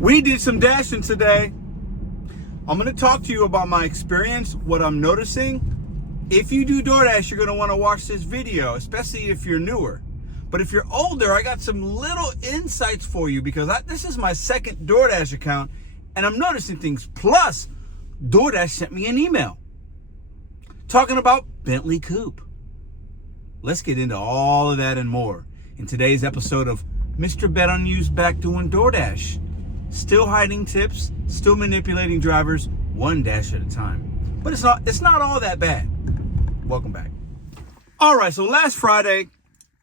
We did some dashing today. I'm going to talk to you about my experience, what I'm noticing. If you do DoorDash, you're going to want to watch this video, especially if you're newer. But if you're older, I got some little insights for you because this is my second DoorDash account and I'm noticing things. Plus, DoorDash sent me an email talking about Bentley Coupe. Let's get into all of that and more in today's episode of Mr.BetonYou's back doing DoorDash. Still hiding tips, still manipulating drivers, one dash at a time. But it's not all that bad. Welcome back. All right, so last Friday,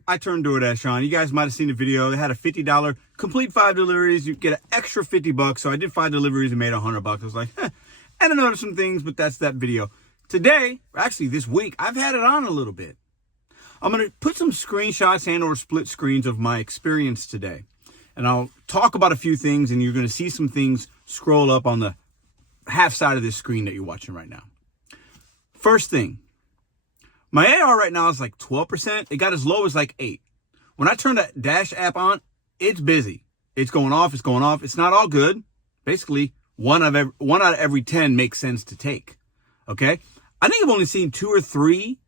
I turned DoorDash on. You guys might have seen the video. They had a $50 complete 5 deliveries. You get an extra $50. So I did 5 deliveries and made $100. I was like, and I noticed some things, but that's that video. Today, actually this week, I've had it on a little bit. I'm going to put some screenshots and or split screens of my experience today. And I'll talk about a few things, and you're going to see some things scroll up on the half side of this screen that you're watching right now. First thing, my AR right now is like 12%. It got as low as like 8. When I turn that Dash app on, it's busy. It's going off. It's going off. It's not all good. Basically, one out of every 10 makes sense to take. Okay? I think I've only seen 2 or 3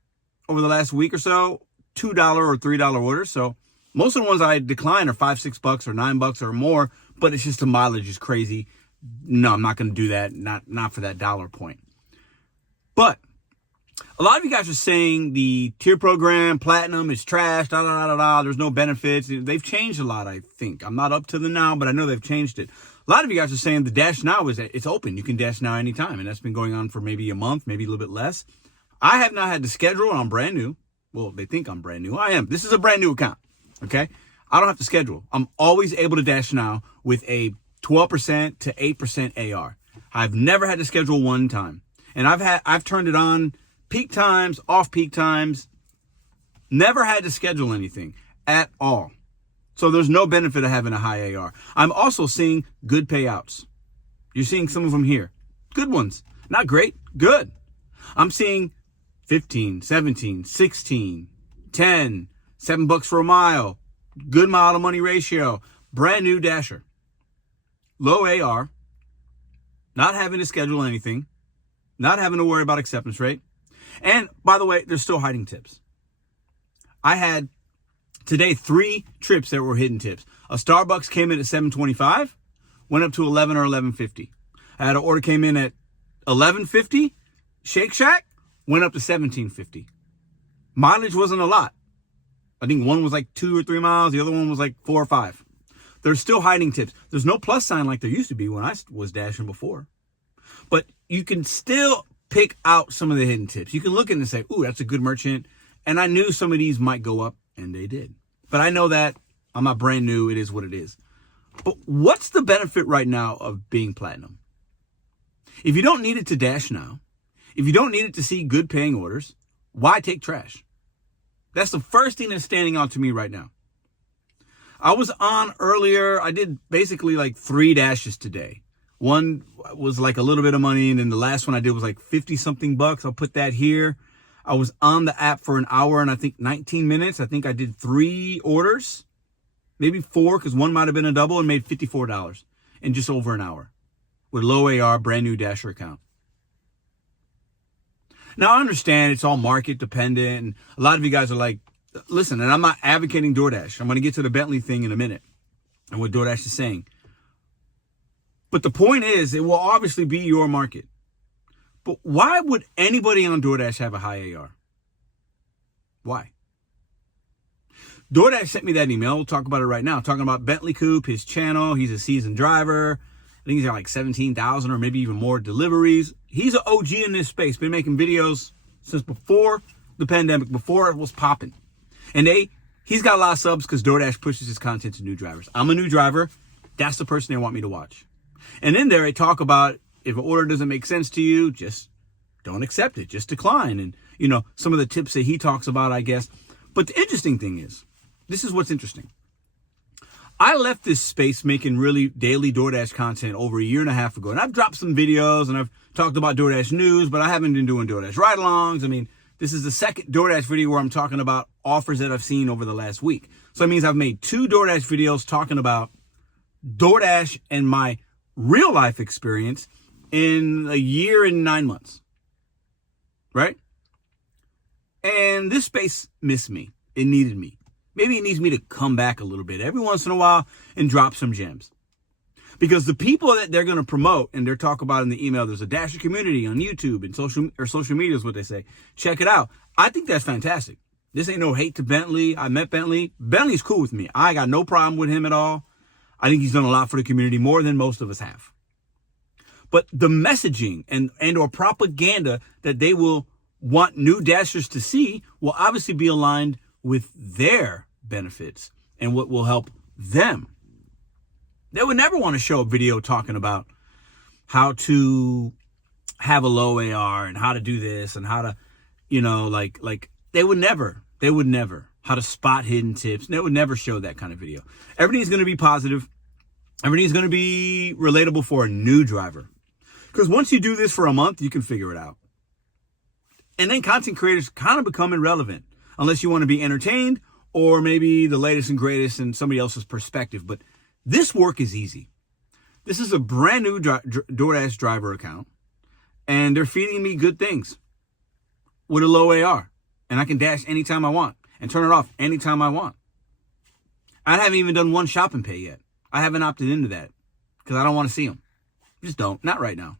over the last week or so, $2 or $3 orders. So most of the ones I decline are $5, $6 or $9 or more, but it's just the mileage is crazy. No, I'm not going to do that. Not for that dollar point. But a lot of you guys are saying the tier program, platinum, is trash, there's no benefits. They've changed a lot, I think. I'm not up to the now, but I know they've changed it. A lot of you guys are saying the Dash Now it's open. You can Dash Now anytime, and that's been going on for maybe a month, maybe a little bit less. I have not had to schedule, and I'm brand new. Well, they think I'm brand new. I am. This is a brand new account. Okay, I don't have to schedule. I'm always able to Dash Now with a 12% to 8% AR. I've never had to schedule one time, and I've turned it on peak times, off peak times. Never had to schedule anything at all. So there's no benefit of having a high AR. I'm also seeing good payouts. You're seeing some of them here. Good ones. Not great. Good. I'm seeing 15, 17, 16, 10. $7 for a mile, good mile to money ratio, brand new Dasher, low AR, not having to schedule anything, not having to worry about acceptance rate. And by the way, there's still hiding tips. I had today 3 trips that were hidden tips. A Starbucks came in at $7.25, went up to $11 or $11.50. I had an order came in at $11.50, Shake Shack, went up to $17.50. Mileage wasn't a lot. I think one was like 2 or 3 miles. The other one was like 4 or 5. There's still hiding tips. There's no plus sign like there used to be when I was dashing before. But you can still pick out some of the hidden tips. You can look at it and say, ooh, that's a good merchant. And I knew some of these might go up, and they did. But I know that I'm not brand new. It is what it is. But what's the benefit right now of being platinum? If you don't need it to Dash Now, if you don't need it to see good paying orders, why take trash? That's the first thing that's standing out to me right now. I was on earlier. I did basically like 3 dashes today. One was like a little bit of money, and then the last one I did was like 50 something bucks. I'll put that here. I was on the app for an hour and I think 19 minutes. I think I did 3 orders, maybe 4, because one might have been a double, and made $54 in just over an hour with low AR, brand new Dasher account. Now, I understand it's all market dependent, and a lot of you guys are like, listen, and I'm not advocating DoorDash. I'm going to get to the Bentley thing in a minute and what DoorDash is saying. But the point is, it will obviously be your market. But why would anybody on DoorDash have a high AR? Why? DoorDash sent me that email. We'll talk about it right now. Talking about Bentley Coupe, his channel. He's a seasoned driver. I think he's got like 17,000 or maybe even more deliveries. He's an OG in this space. Been making videos since before the pandemic, before it was popping. And he's got a lot of subs because DoorDash pushes his content to new drivers. I'm a new driver. That's the person they want me to watch. And in there, they talk about if an order doesn't make sense to you, just don't accept it. Just decline. And, you know, some of the tips that he talks about, I guess. But the interesting thing is, this is what's interesting. I left this space making really daily DoorDash content over 1.5 years ago. And I've dropped some videos and I've talked about DoorDash news, but I haven't been doing DoorDash ride-alongs. I mean, this is the second DoorDash video where I'm talking about offers that I've seen over the last week. So that means I've made 2 DoorDash videos talking about DoorDash and my real life experience in a year and 9 months, right? And this space missed me. It needed me. Maybe it needs me to come back a little bit every once in a while and drop some gems. Because the people that they're going to promote and they're talk about in the email, there's a Dasher community on YouTube and social media is what they say. Check it out. I think that's fantastic. This ain't no hate to Bentley. I met Bentley. Bentley's cool with me. I got no problem with him at all. I think he's done a lot for the community, more than most of us have. But the messaging and or propaganda that they will want new Dashers to see will obviously be aligned with their benefits and what will help them. They would never want to show a video talking about how to have a low AR and how to do this and how to, like they would never, how to spot hidden tips. They would never show that kind of video. Everything's going to be positive. Everything's going to be relatable for a new driver. Because once you do this for a month, you can figure it out. And then content creators kind of become irrelevant unless you want to be entertained or maybe the latest and greatest in somebody else's perspective. But this work is easy. This is a brand new DoorDash driver account, and they're feeding me good things with a low AR, and I can dash anytime I want and turn it off anytime I want. I haven't even done one shop and pay yet. I haven't opted into that because I don't want to see them. Just don't. Not right now.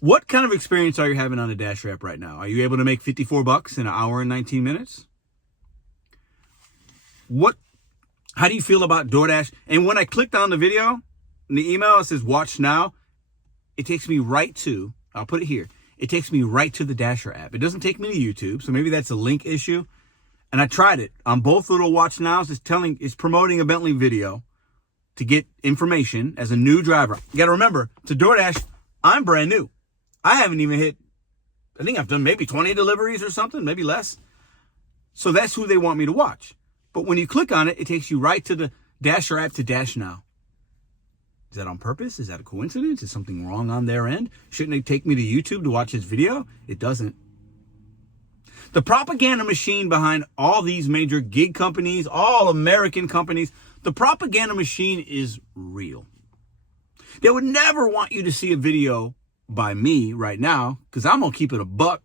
What kind of experience are you having on the Dasher app right now? Are you able to make $54 in an hour and 19 minutes? How do you feel about DoorDash? And when I clicked on the video, in the email, it says watch now. It takes me right to, I'll put it here. It takes me right to the Dasher app. It doesn't take me to YouTube. So maybe that's a link issue. And I tried it on both little watch nows. It's promoting a Bentley video to get information as a new driver. You got to remember, to DoorDash, I'm brand new. I haven't even I think I've done maybe 20 deliveries or something, maybe less. So that's who they want me to watch. But when you click on it, it takes you right to the Dasher app to dash now. Is that on purpose? Is that a coincidence? Is something wrong on their end? Shouldn't they take me to YouTube to watch this video? It doesn't. The propaganda machine behind all these major gig companies, all American companies, the propaganda machine is real. They would never want you to see a video by me right now because I'm going to keep it a buck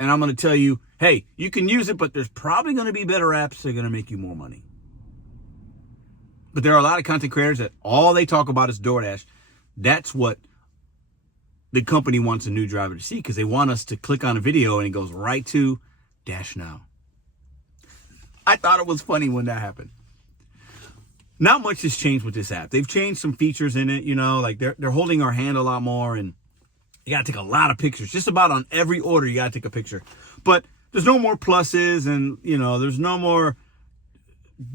and I'm going to tell you, hey, you can use it, but there's probably going to be better apps that are going to make you more money. But there are a lot of content creators that all they talk about is DoorDash. That's what the company wants a new driver to see because they want us to click on a video and it goes right to Dash Now. I thought it was funny when that happened. Not much has changed with this app. They've changed some features in it, like they're holding our hand a lot more and you got to take a lot of pictures. Just about on every order, you got to take a picture. But there's no more pluses and, there's no more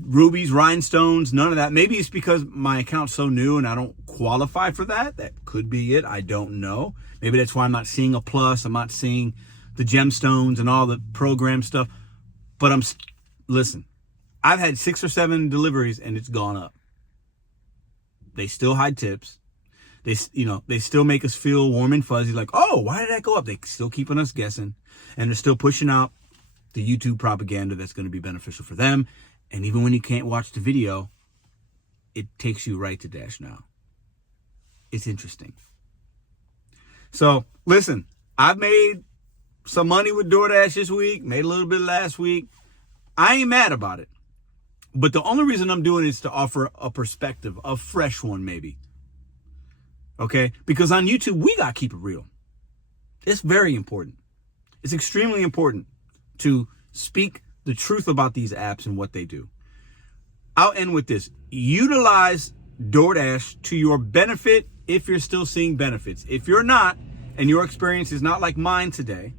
rubies, rhinestones, none of that. Maybe it's because my account's so new and I don't qualify for that. That could be it. I don't know. Maybe that's why I'm not seeing a plus. I'm not seeing the gemstones and all the program stuff. But listen, I've had 6 or 7 deliveries and it's gone up. They still hide tips. They still make us feel warm and fuzzy like, oh, why did that go up? They're still keeping us guessing. And they're still pushing out the YouTube propaganda that's going to be beneficial for them. And even when you can't watch the video, it takes you right to Dash Now. It's interesting. So, listen, I've made some money with DoorDash this week, made a little bit last week. I ain't mad about it. But the only reason I'm doing it is to offer a perspective, a fresh one maybe. Okay? Because on YouTube, we got to keep it real. It's very important. It's extremely important to speak the truth about these apps and what they do. I'll end with this. Utilize DoorDash to your benefit if you're still seeing benefits. If you're not, and your experience is not like mine today,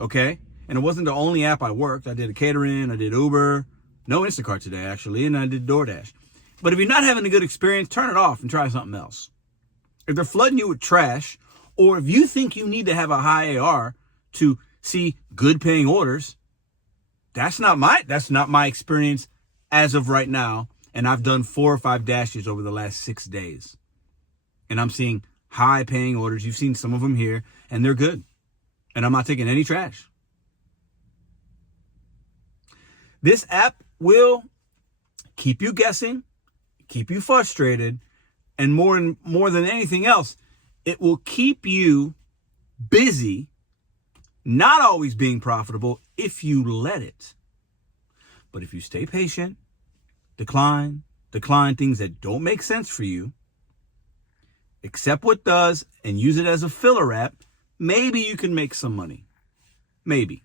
okay? And it wasn't the only app I worked. I did a catering, I did Uber, no Instacart today actually, and I did DoorDash. But if you're not having a good experience, turn it off and try something else. If they're flooding you with trash, or if you think you need to have a high AR to see good paying orders, that's not my experience as of right now. And I've done 4 or 5 dashes over the last 6 days. And I'm seeing high paying orders. You've seen some of them here and they're good. And I'm not taking any trash. This app will keep you guessing, keep you frustrated, and more than anything else, it will keep you busy, not always being profitable if you let it. But if you stay patient, decline things that don't make sense for you, accept what does, and use it as a filler app, maybe you can make some money. Maybe.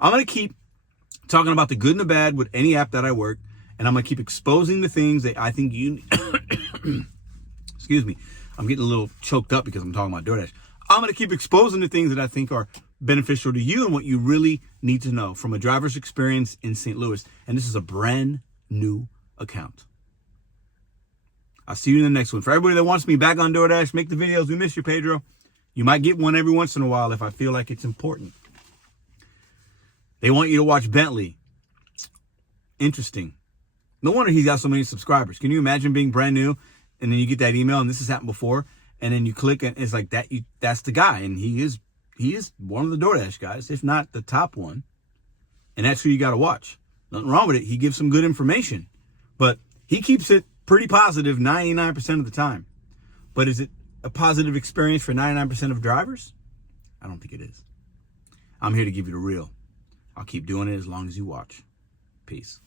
I'm going to keep talking about the good and the bad with any app that I work, and I'm going to keep exposing the things that I think you... Excuse me. I'm getting a little choked up because I'm talking about DoorDash. I'm going to keep exposing the things that I think are beneficial to you and what you really need to know from a driver's experience in St. Louis. And this is a brand new account. I'll see you in the next one. For everybody that wants me back on DoorDash, make the videos. We miss you, Pedro. You might get one every once in a while if I feel like it's important. They want you to watch Bentley. Interesting. No wonder he's got so many subscribers. Can you imagine being brand new and then you get that email, and this has happened before, and then you click and it's like that. That's the guy, and he is one of the DoorDash guys, if not the top one. And that's who you got to watch. Nothing wrong with it. He gives some good information, but he keeps it pretty positive 99% of the time. But is it a positive experience for 99% of drivers? I don't think it is. I'm here to give you the real. I'll keep doing it as long as you watch. Peace.